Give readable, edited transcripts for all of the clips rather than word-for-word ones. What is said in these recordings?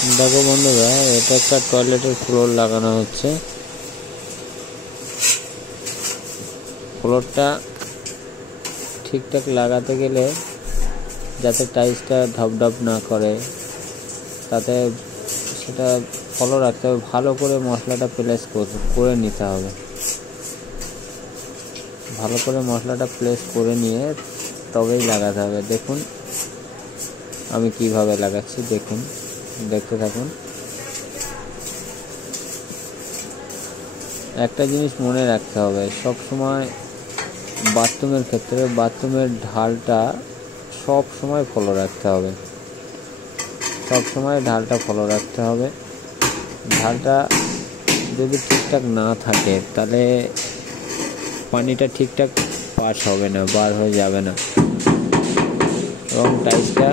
देखो बंधुरा এটা একটা টয়লেটের ফ্লোর লাগানো হচ্ছে। ফ্লোরটা ঠিকঠাক লাগাতে গেলে যাতে টাইলসটা ঢপঢপ না করে তাতে সেটা ফলো রাখতে হবে। ভালো করে মশলাটা প্লেস করে নিতে হবে। ভালো করে মশলাটা প্লেস করে নিয়ে তবেই লাগাতে হবে। দেখুন আমি কিভাবে লাগাচ্ছি, দেখুন, দেখতে থাকুন। একটা জিনিস মনে রাখতে হবে, সব সময় বাথরুমের ক্ষেত্রে বাথরুমের ঢালটা সব সময় ফলো রাখতে হবে। সব সময় ঢালটা ফলো রাখতে হবে। ঢালটা যদি ঠিকঠাক না থাকে তাহলে পানিটা ঠিকঠাক পাস হবে না, বার হয়ে যাবে না। এবং টাইলসটা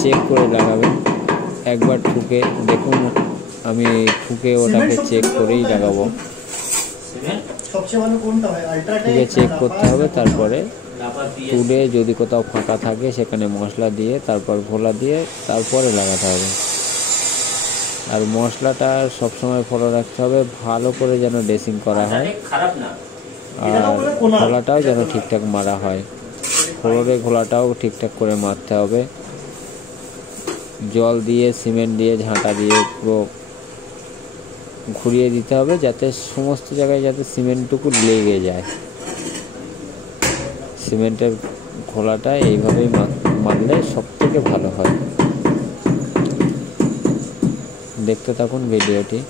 চেক করে লাগাবেন। একবার ঠুকে দেখুন, আমি ঠুকে ওটাকে চেক করেই লাগাবো। ঠুকে চেক করতে হবে, তারপরে তুলে যদি কোথাও ফাঁকা থাকে সেখানে মশলা দিয়ে তারপর ভোলা দিয়ে তারপরে লাগাতে হবে। আর মশলাটা সবসময় ফলো রাখতে হবে, ভালো করে যেন ড্রেসিং করা হয় আর ঘোলাটাও যেন ঠিকঠাক মারা হয়। ফ্লোরে ঘোলাটাও ঠিকঠাক করে মারতে হবে। জল দিয়ে সিমেন্ট দিয়ে ঝাঁটা দিয়ে পুরো ঘুরিয়ে দিতে হবে যাতে সমস্ত জায়গায় যাতে সিমেন্টটুকু লেগে যায়। সিমেন্টের ঘোলাটা এইভাবেই মারলে সবথেকে ভালো হয়। দেখতে থাকুন ভিডিওটি।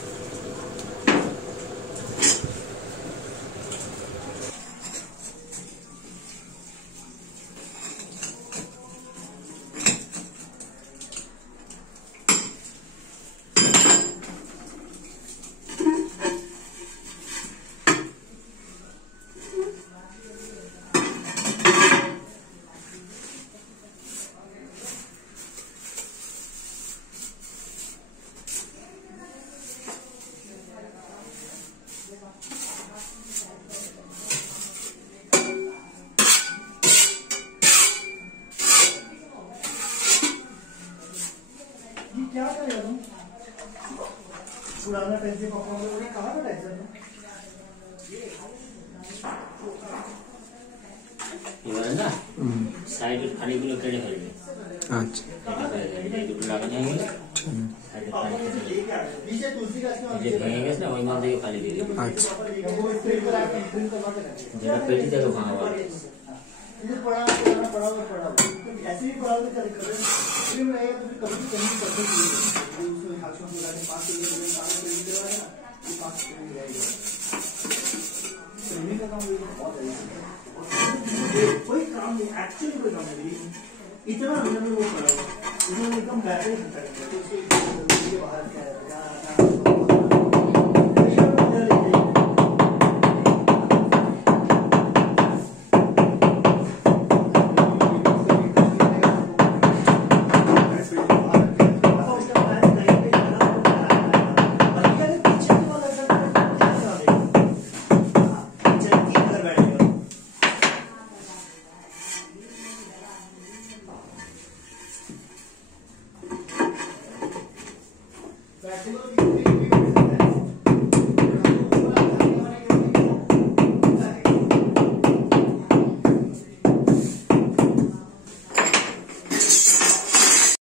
क्या करेगा तुम? पुराना पेंसिल पकड़ोगे तो कहाँ का टेंशन है? এবারে না সাইডের ফাড়িগুলো কেটে ফেলবে। আচ্ছা, দুটো লাগানো হয়ে গেলে সাইডের ফাড়ি কেটে ভেঙে গেছে না, ওই মাল থেকে ফালি দিয়ে দেবে। আচ্ছা, যেটা পেটি থেকে ভাঙা হবে। ऐसे ही पढ़ा तो चलेगा। फिर रहेगा तो फिर कभी कहीं कर सकते हैं। उसमें हाथ में लगा के 5 किलो में काम कर दिया है ना, ये 5 किलो में रहेगा। ट्रेनिंग का काम भी बहुत है। कोई काम नहीं, एक्चुअली कोई काम नहीं। इतना अंदर में वो करा हुआ, इन्होंने एकदम बैटरी हटा दिया। तो उसके बाहर क्या है? बैठे